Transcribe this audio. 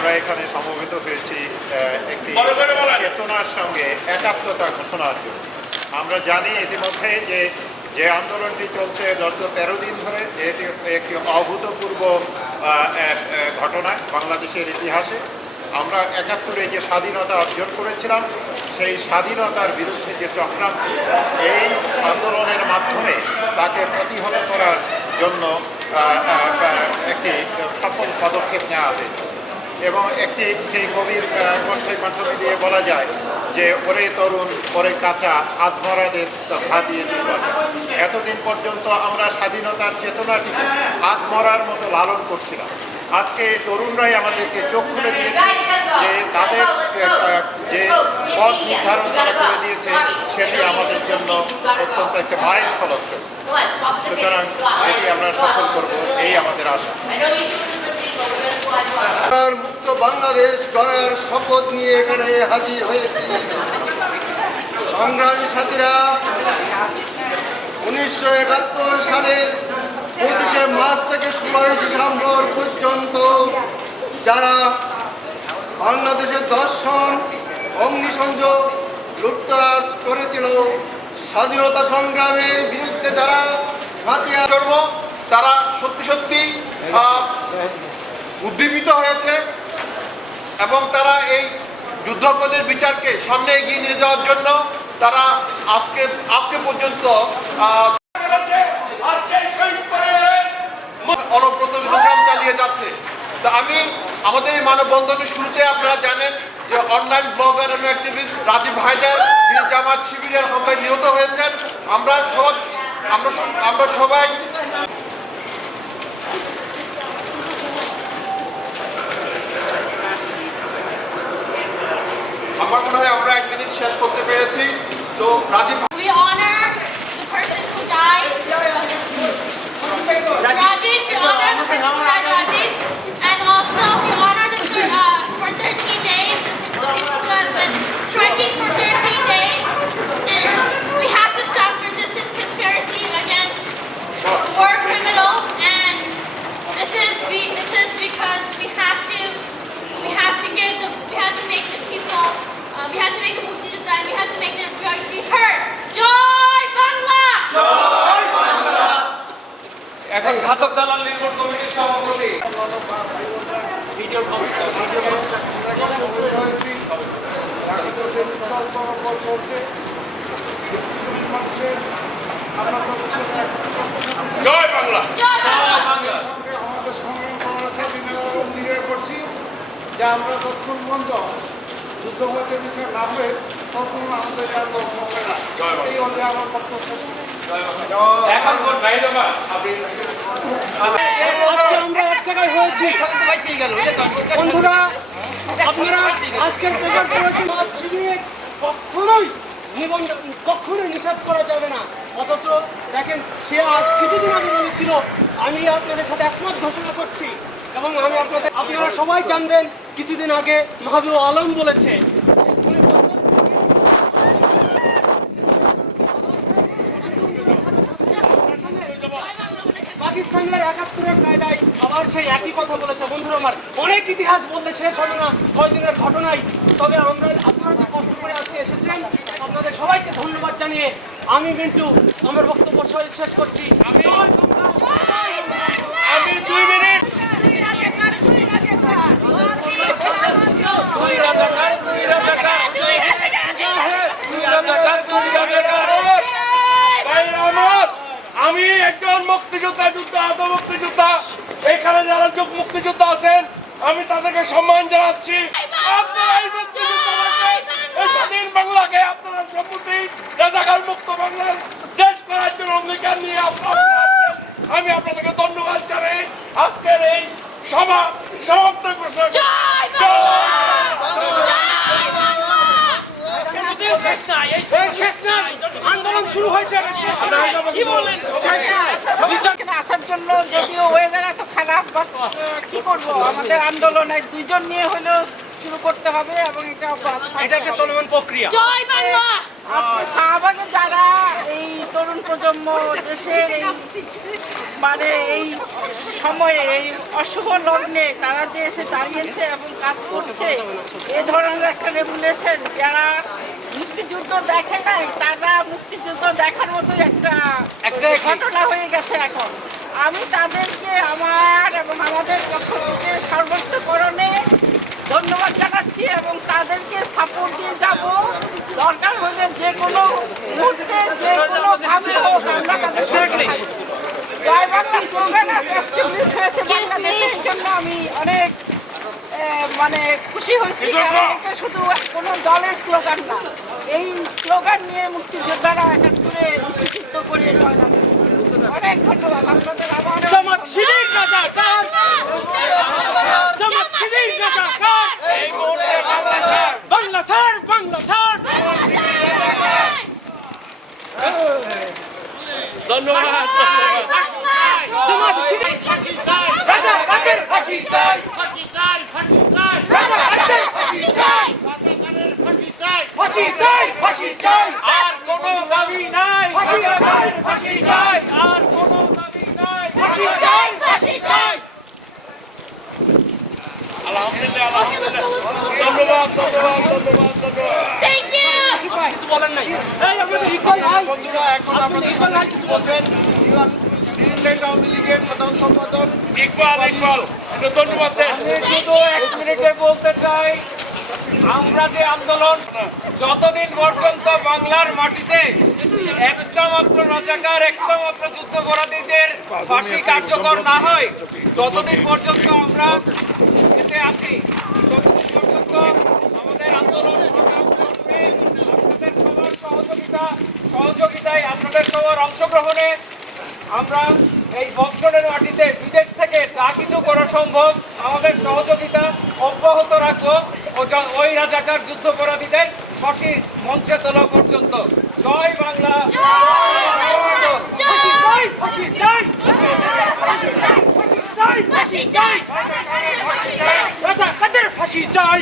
আমরা এখানে সমবেত হয়েছি একটি চেতনার সঙ্গে একাত্মতা ঘোষণার জন্য। আমরা জানি ইতিমধ্যে যে যে আন্দোলনটি চলছে গত 13 দিন ধরে, এটি একটি অভূতপূর্ব ঘটনা বাংলাদেশের ইতিহাসে। আমরা 71-এ যে স্বাধীনতা অর্জন করেছিলাম, সেই স্বাধীনতার বিরুদ্ধে যে চক্রান্ত, এই আন্দোলনের মাধ্যমে তাকে প্রতিহত করার জন্য একটি সফল পদক্ষেপ নেওয়া হয়েছে। এবং একটি সেই কবির কণ্ঠের মাধ্যমে দিয়ে বলা যায় যে ওরে তরুণ ওরে কাঁচা আত্মরাদের তথা দিয়ে দিতে। এতদিন পর্যন্ত আমরা স্বাধীনতার চেতনাটিকে আত্মরার মতো লালন করছিলাম। আজকে তরুণরাই আমাদেরকে চোখ খুলে দিয়েছে যে তাদের যে পথ নির্ধারণ করা করে দিয়েছে সেটি আমাদের জন্য অত্যন্ত একটা মাইল ফলক। সুতরাং এটি আমরা সফল করব, এই আমাদের আশা। মুক্ত বাংলাদেশ গড়ার শপথ নিয়ে এখানে হাজির হয়েছি। সংগ্রামী সাথীরা, 1971 সালের 25শে মার্চ থেকে 16ই ডিসেম্বর পর্যন্ত যারা বাংলাদেশের দর্শন, অগ্নিসংযোগ, লুটতরাজ করেছিল, স্বাধীনতা সংগ্রামের বিরুদ্ধে যারা হাতিয়ার করব, তারা সত্যি সত্যি উদ্দীপিত হয়েছে এবং তারা এই যুদ্ধাপরাধের বিচারকে সামনে এগিয়ে নিয়ে যাওয়ার জন্য তারা আজকে পর্যন্ত অনবরত সংগ্রাম চালিয়ে যাচ্ছে। তো আমি আমাদের এই মানববন্ধনের শুরুতে আপনারা জানেন যে অনলাইন ব্লগার এবং অ্যাক্টিভিস্ট রাজীব হায়দার, তিনি জামাত শিবিরের হামলায় নিহত হয়েছেন। আমরা সবাই আমার মনে হয় আমরা 1 মিনিট শেষ করতে পেরেছি। তো Rajib We honor the person who died. Rajiv, we honor the person who died, Rajiv. And also we honor the for 13 days, the people who have been striking for 13 days. And we have to stop resistance conspiracy against war criminal. And this is because we have to make the people, we have to make the Mujahideen, and we have to make their voice be heard. Joy Bangla! Joy Bangla! এখন ঘাতক দালাল নির্মূল কমিটির সভাপতি জয় বাংলা, জয় বাংলা। আমাদের সংগ্রাম করাতে বন্দী হয়ে পড়ছি যে আমরা তৎক্ষণ বন্ধ যুদ্ধপথে বিষয় নামবে তখন আমাদের আন্দোলন হবে না। এই হলে আমার বক্তব্য। এখন কোন ভাইরা আপনি আমরা এক জায়গায় হয়েছি বন্ধুরা, আপনারা আজকের প্রচার করেছেন শিবির কখনোই নিষেধ করা যাবে না। অথচ দেখেন, সে আজ কিছুদিন আগে বলেছিল আমি আপনাদের সাথে একমত ঘোষণা করছি। এবং আমি আপনারা সবাই জানবেন কিছুদিন আগে মাহবুব আলম বলেছে পাকিস্তানের 71-এর কায়দায় আবার সেই একই কথা বলেছে। বন্ধুরা আমার, অনেক ইতিহাস বললে শেষ হবে না কয়েকদিনের ঘটনায়। তবে আপনারা যে কষ্ট করে আজকে এসেছেন, আপনাদের সবাইকে ধন্যবাদ জানিয়ে আমি কিন্তু আমার বক্তব্য শেষ করছি। আমি 2 মিনিট আমি একজন মুক্তিযোদ্ধা, মুক্তিযোদ্ধা। এখানে যারা মুক্তিযোদ্ধা আছেন আমি তাদেরকে সম্মান জানাচ্ছি। আপনারা এই স্বাধীন বাংলাকে আপনারা সম্মতি রাজাকার মুক্ত বাংলার দেশ করার জন্য অঙ্গীকার নিয়ে আমি আপনাদেরকে ধন্যবাদ জানাই। আজকের এই সভা সমাপ্ত ঘোষণা। আন্দোলন শুরু হয়েছে, কি বলেন? আসার জন্য যদিও ওয়েদার এত খারাপ, কি করবো, আমাদের আন্দোলনে 2 জন নিয়ে হলেও শুরু করতে হবে এবং এটা অব্যাহত থাকতে এটা একটা হবে। চলমান প্রক্রিয়া। জয় বাংলা শাহবাগে যারা এই তরুণ প্রজন্ম দেশের এই মানে এই সময়ে এই অশুভ লগ্নে তারা যে এসে দাঁড়িয়েছে এবং কাজ করছে এ ধরনের একটা রেগুলেশন যারা মুক্তিযুদ্ধ দেখে নাই তারা মুক্তিযুদ্ধ দেখার মতো একটা Exactly. ঘটনা হয়ে গেছে এখন। আমি তাদেরকে আমার এবং আমাদের পক্ষ থেকে সর্বোচ্চকরণে ধন্যবাদ জানাচ্ছি এবং তাদেরকে সাপোর্ট দিয়ে যাব। দরকার হলে যে কোনো মুহূর্তে যে কোনো ভাবে হোক আমরা তাদের সাথে থাকবো। জয় বাংলা স্লোগান এস্টাবলিশ হয়েছে বাংলাদেশের জন্য আমি অনেক মানে খুশি হয়েছি। এবং এটা শুধু কোনো দলের স্লোগান না, এই স্লোগান নিয়ে মুক্তিযোদ্ধারা একাত্তরে মুক্তিযুদ্ধ করে জয়লাভ করেছে। অনেক ধন্যবাদ আপনাদের আবার জামাত শিবির রাজাকার, জামাত শিবির রাজাকার, এই মুহূর্তে বাংলা ছাড়। বাংলা ছাড়, বাংলা ছাড়। ধন্যবাদ জামাত শিবির রাজাকারদের ফাঁসি চাই, রাজাকারদের ফাঁসি চাই, ফাঁসি চাই, ফাঁসি চাই। আর কোনো দাবি নাই। ফাঁসি চাই, ফাঁসি চাই, আর কোনো দাবি নাই। ফাঁসি চাই, ফাঁসি চাই। আলহামদুলিল্লাহ আলহামদুলিল্লাহ ধন্যবাদ ধন্যবাদ ধন্যবাদ ধন্যবাদ Thank you. কিছু বলেন নাই। এই আমাদের ইকবাল ভাই, বন্ধুরা এখন আপনাদের সামনে কিছু বলবেন নিউজিল্যান্ড আওয়ামী লীগের সাধারণ সম্পাদক ইকবাল ইকবাল একটু ধন্যবাদ দেন। আমি শুধু 1 মিনিটে বলতে চাই, আমরা যে আন্দোলন যতদিন পর্যন্ত বাংলার মাটিতে একটা মাত্র রাজাকার, একটা মাত্র যুদ্ধাপরাধীদের ফাঁসি কার্যকর না হয় ততদিন পর্যন্ত আমরা এতে আছি। ততদিন পর্যন্ত আমাদের আন্দোলন সংগ্রাম চলবে। আপনাদের সবার সহযোগিতায় আপনাদের সবার অংশগ্রহণে আমরা এই বক্সরের মাটিতে বিদেশ থেকে যা কিছু করা সম্ভব আমাদের সহযোগিতা অব্যাহত রাখবো ওই রাজাকার যুদ্ধাপরাধীদের ফাঁসির মঞ্চে তোলা পর্যন্ত। জয় বাংলা, ফাঁসি চাই, ফাঁসি চাই, ফাঁসি চাই, ফাঁসি চাই, রাজাকারদের ফাঁসি চাই।